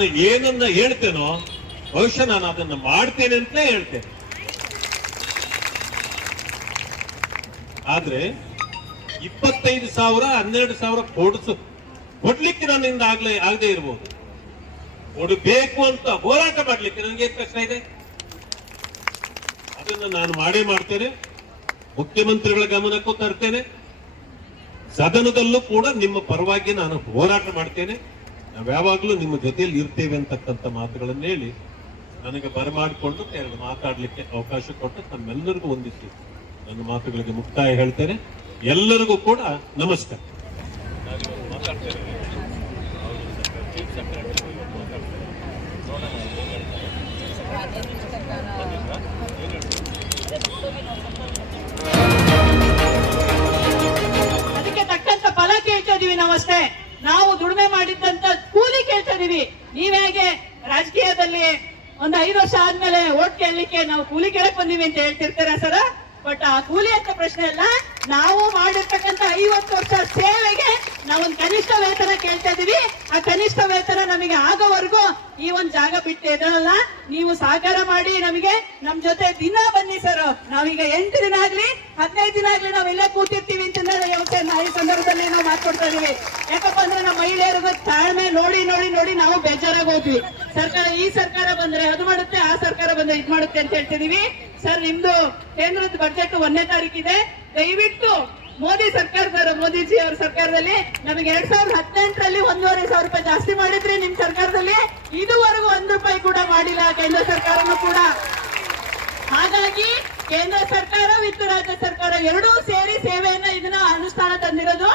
ನಾನು ಏನನ್ನ ಹೇಳ್ತೇನೋ, ಬಹುಶಃ ನಾನು ಅದನ್ನು ಮಾಡ್ತೇನೆ ಅಂತಲೇ ಹೇಳ್ತೇನೆ. ಆದ್ರೆ, ಇಪ್ಪತ್ತೈದು ಸಾವಿರ, ಹನ್ನೆರಡು ಸಾವಿರ ಕೊಡಿಸು. ಕೊಡ್ಲಿಕ್ಕೆ ನನ್ನಿಂದ ಆಗ್ಲೇ, ಆಗದೆ ಇರ್ಬೋದು. ಕೊಡಬೇಕು ಅಂತ ಹೋರಾಟ ಮಾಡ್ಲಿಕ್ಕೆ ನನಗೆ ಏನ್ ಕಷ್ಟ ಇದೆ? ಅದನ್ನು ನಾನು ಮಾಡೇ ಮಾಡ್ತೇನೆ. ಮುಖ್ಯಮಂತ್ರಿಗಳ ಗಮನಕ್ಕೂ ತರ್ತೇನೆ. ಸದನದಲ್ಲೂ ಕೂಡ ನಿಮ್ಮ ಪರವಾಗಿ ನಾನು ಹೋರಾಟ ಮಾಡ್ತೇನೆ. ನಾವು ಯಾವಾಗಲೂ ನಿಮ್ಮ ಜೊತೆಯಲ್ಲಿ ಇರ್ತೇವೆ ಅಂತಕ್ಕಂಥ ಮಾತುಗಳನ್ನು ಹೇಳಿ ನನಗೆ ಬರಮಾಡಿಕೊಂಡು ಎರಡು ಮಾತಾಡಲಿಕ್ಕೆ ಅವಕಾಶ ಕೊಟ್ಟು ತಮ್ಮೆಲ್ಲರಿಗೂ ಒಂದಿಷ್ಟು ನನ್ನ ಮಾತುಗಳಿಗೆ ಮುಕ್ತಾಯ ಹೇಳ್ತೇನೆ. ಎಲ್ಲರಿಗೂ ಕೂಡ ನಮಸ್ಕಾರ. ಅದಕ್ಕೆ ತಕ್ಕಂತ ಫಲ ಕೇಳ್ತಾ ಇದೀವಿ ನಾವಷ್ಟೇ ನಾವು ದುಡಿಮೆ ಮಾಡಿದ್ದಂತ ಕೂಲಿ ಕೇಳ್ತಾ ಇದೀವಿ ಹೇಗೆ ರಾಜಕೀಯದಲ್ಲಿ ಒಂದ್ ಐದು ವರ್ಷ ಆದ್ಮೇಲೆ ಓಟ್ ಕೇಳಲಿಕ್ಕೆ ನಾವು ಕೂಲಿ ಕೇಳಕ್ ಬಂದೀವಿ ಅಂತ ಹೇಳ್ತಿರ್ತೀರಾ ಸರ? ಬಟ್ ಆ ಕೂಲಿ ಅಂತ ಪ್ರಶ್ನೆ ಅಲ್ಲ, ನಾವು ಮಾಡಿರ್ತಕ್ಕಂತ ಐವತ್ತು ವರ್ಷ ಸೇವೆಗೆ ನಾವೊಂದು ಕನಿಷ್ಠ ವೇತನ ಕೇಳ್ತಾ ಇದೀವಿ. ಆ ಕನಿಷ್ಠ ವೇತನ ನಮಗೆ ಆಗೋವರೆಗೂ ಈ ಒಂದ್ ಜಾಗ ಬಿಟ್ಟು ಇದಲ್ಲ ನೀವು ಸಹಕಾರ ಮಾಡಿ ನಮಗೆ ನಮ್ ಜೊತೆ ದಿನ ಬನ್ನಿ ಸರ್. ನಾವೀಗ ಎಂಟು ದಿನ ಆಗ್ಲಿ, ಹದಿನೈದು ದಿನ ಆಗ್ಲಿ ನಾವೆಲ್ಲ ಕೂತಿರ್ತೀವಿ ಅಂತ ವ್ಯವಸ್ಥೆ ನಾವು ಈ ಸಂದರ್ಭದಲ್ಲಿ ನಾವು ಮಾತಾಡ್ತಾ ಇದೀವಿ ಯಾಕಪ್ಪ ಅಂದ್ರೆ ನಮ್ಮ ಮಹಿಳೆಯರಿಗೂ ತಾಳ್ಮೆ ನೋಡಿ ನಾವು ಬೇಜಾರಾಗಿ ಹೋದ್ವಿ. ಸರ್ಕಾರ ಈ ಸರ್ಕಾರ ಬಂದ್ರೆ ಅದು ಮಾಡುತ್ತೆ, ಆ ಸರ್ಕಾರ ಬಂದ್ರೆ ಇದು ಮಾಡುತ್ತೆ ಅಂತ ಹೇಳ್ತಿದೀವಿ. ಸರ್ ನಿಮ್ದು ಕೇಂದ್ರದ ಬಜೆಟ್ ಒಂದನೇ ತಾರೀಕಿದೆ. ದಯವಿಟ್ಟು ಮೋದಿ ಸರ್ಕಾರದವರು, ಮೋದಿಜಿ ಅವ್ರ ಸರ್ಕಾರದಲ್ಲಿ ನಮಗೆ ಎರಡ್ ಸಾವಿರದ ಹದಿನೆಂಟರಲ್ಲಿ ಒಂದೂವರೆ ಸಾವಿರ ರೂಪಾಯಿ ಜಾಸ್ತಿ ಮಾಡಿದ್ರೆ ನಿಮ್ ಸರ್ಕಾರದಲ್ಲಿ ಇದುವರೆಗೂ ಒಂದ್ ರೂಪಾಯಿ ಕೂಡ ಮಾಡಿಲ್ಲ ಕೇಂದ್ರ ಸರ್ಕಾರನು ಕೂಡ. ಹಾಗಾಗಿ ಕೇಂದ್ರ ಸರ್ಕಾರ ವಿತ್ತು ರಾಜ್ಯ ಸರ್ಕಾರ ಎರಡೂ ಸೇರಿ ಸೇವೆಯನ್ನ ಇದನ್ನ ಅನುಷ್ಠಾನ ತಂದಿರೋದು.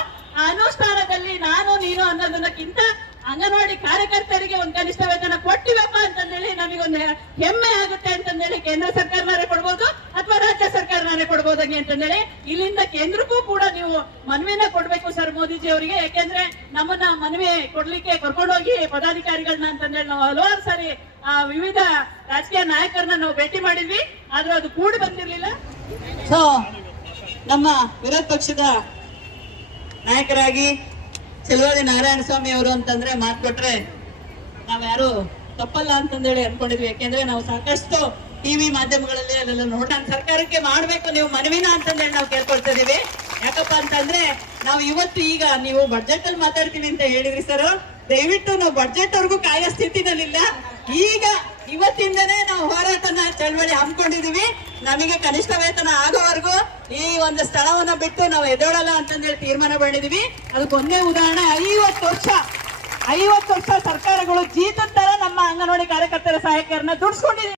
ಅನುಷ್ಠಾನದಲ್ಲಿ ನಾನು, ನೀನು ಅನ್ನೋದನ್ನಕ್ಕಿಂತ ಅಂಗನವಾಡಿ ಕಾರ್ಯಕರ್ತರಿಗೆ ಒಂದು ಕನಿಷ್ಠ ವೇತನ ಕೊಟ್ಟಿವಪ್ಪ ಅಂತಂದೇಳಿ ನಮಗೊಂದು ಹೆಮ್ಮೆ ಆಗುತ್ತೆ ಅಂತಂದೇಳಿ ಕೇಂದ್ರ ಸರ್ಕಾರನೇ ಕೊಡ್ಬೋದು ಅಥವಾ ರಾಜ್ಯ ಸರ್ಕಾರನಾರೇ ಕೊಡ್ಬೋದಂಗೆ ಅಂತಂದೇಳಿ ಇಲ್ಲಿಂದ ಕೇಂದ್ರಕ್ಕೂ ಕೂಡ ನೀವು ಮನವಿನ ಕೊಡ್ಬೇಕು ಸರ್ ಮೋದಿಜಿ ಅವರಿಗೆ. ಯಾಕೆಂದ್ರೆ ನಮ್ಮನ್ನ ಮನವಿ ಕೊಡ್ಲಿಕ್ಕೆ ಕರ್ಕೊಂಡೋಗಿ ಪದಾಧಿಕಾರಿಗಳನ್ನ ಅಂತಂದೇಳಿ ನಾವು ಹಲವಾರು ಸಾರಿ, ಆ, ವಿವಿಧ ರಾಜಕೀಯ ನಾಯಕರನ್ನ ನಾವು ಭೇಟಿ ಮಾಡಿದ್ವಿ. ಆದ್ರೆ ಅದು ಕೂಡ ಬಂದಿರ್ಲಿಲ್ಲ. ಸೊ ನಮ್ಮ ವಿರೋಧ ಪಕ್ಷದ ನಾಯಕರಾಗಿ ಚೆಲುವಾದಿ ನಾರಾಯಣ ಸ್ವಾಮಿ ಅವರು ಅಂತಂದ್ರೆ ಮಾತು ಕೊಟ್ರೆ ನಾವ್ ಯಾರು ತಪ್ಪಲ್ಲ ಅಂತಂದೇಳಿ ಅನ್ಕೊಂಡಿದ್ವಿ. ಯಾಕೆಂದ್ರೆ ನಾವು ಸಾಕಷ್ಟು ಟಿವಿ ಮಾಧ್ಯಮಗಳಲ್ಲಿ ಅದೆಲ್ಲ ನೋಡ ಸರ್ಕಾರಕ್ಕೆ ಮಾಡ್ಬೇಕು, ನೀವು ಮನವಿನ ಅಂತಂದೇಳಿ ನಾವು ಕೇಳ್ಕೊಳ್ತಾ ಇದೀವಿ. ಯಾಕಪ್ಪ ಅಂತಂದ್ರೆ ನಾವು ಇವತ್ತು ಈಗ ನೀವು ಬಡ್ಜೆಟ್ ಅಲ್ಲಿ ಮಾತಾಡ್ತೀನಿ ಅಂತ ಹೇಳಿದ್ರಿ ಸರ್ ದಯವಿಟ್ಟು ನಾವು ಬಡ್ಜೆಟ್ ಅವ್ರಿಗೂ ಕಾಯೋ ಸ್ಥಿತಿನಲ್ಲಿಲ್ಲ. ಈಗ ಇವತ್ತಿಂದನೇ ನಾವು ಹೋರಾಟನ ಚಳವಳಿ ಹಮ್ಮಿಕೊಂಡಿದೀವಿ. ನಮಗೆ ಕನಿಷ್ಠ ವೇತನ ಆಗೋವರೆಗೂ ಈ ಒಂದು ಸ್ಥಳವನ್ನ ಬಿಟ್ಟು ನಾವು ಎದೋಡಲ್ಲ ಅಂತಂದೇಳಿ ತೀರ್ಮಾನ ಮಾಡಿದೀವಿ. ಅದಕ್ಕೊಂದೇ ಉದಾಹರಣೆ, ಐವತ್ತು ವರ್ಷ ಐವತ್ತು ವರ್ಷ ಸರ್ಕಾರಗಳು ಜೀತದ ತರ ನಮ್ಮ ಅಂಗನವಾಡಿ ಕಾರ್ಯಕರ್ತರ ಸಹಾಯಕರನ್ನ ದುಡ್ಸ್ಕೊಂಡಿದ್ದೀವಿ